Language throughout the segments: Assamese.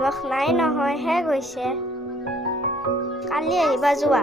নিমখ নাই নহয়, শেষ হৈছে। কালি আহিবা যোৱা।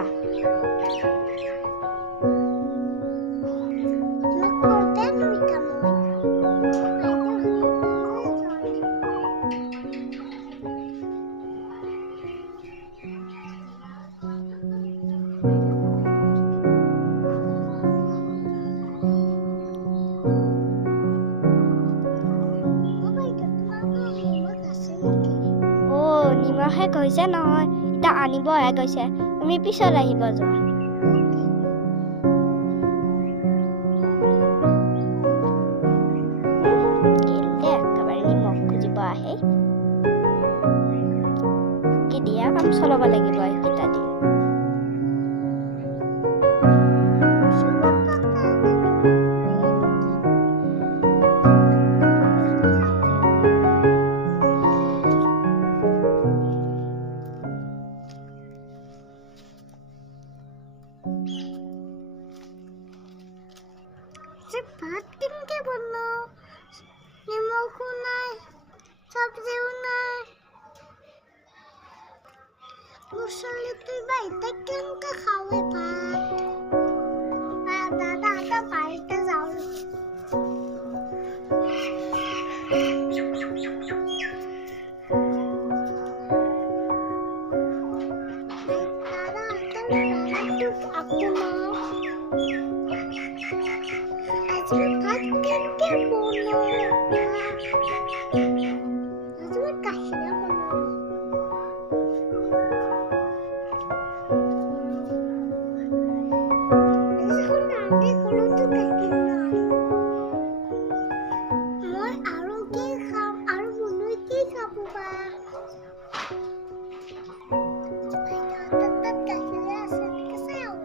নিমখ শেষ হৈছে নহয়, এতিয়া আনিবহে গৈছে। তুমি পিছত আহিব যোৱা। একেবাৰে নিমখ খুজিব আহে। কি দিয়া কাম চলাব লাগিব এইকেইটা দিন। ভাত কেনেকে বনাও? নিমখো নাই, চব্জিও নাই। মোৰ ছোৱালীটোৱে বা এতিয়া কেনেকে খাৱে ভাত? দাদাহঁতৰ বাৰীতে যাওঁ। ভাত কেনেকে বনাও? গাখীৰে বনাও। মই আৰু কি খাম? আৰু বনুই কি খাব বা? গাখীৰে আছে নেকি চাওঁ।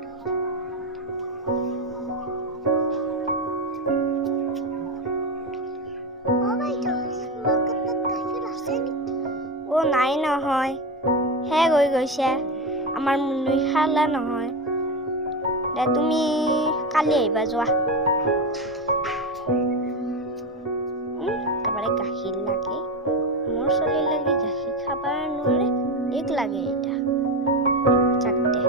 নাই নহয়, শেষ হৈ গৈছে। আমাৰ মুনুই খালা নহয়। দে তুমি কালি আহিবা যোৱা। একেবাৰে গাখীৰ লাগে। মোৰ ছোৱালী লাগে গাখীৰ খাব নোৱাৰে, এক লাগে এটা। চাকতে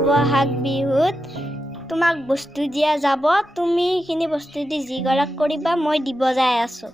বহাগ বিহুত তোমাক বস্তু দিয়া যাব। তুমি সেইখিনি বস্তু দি যি গৰাক কৰিবা, মই দিব যাই আছো।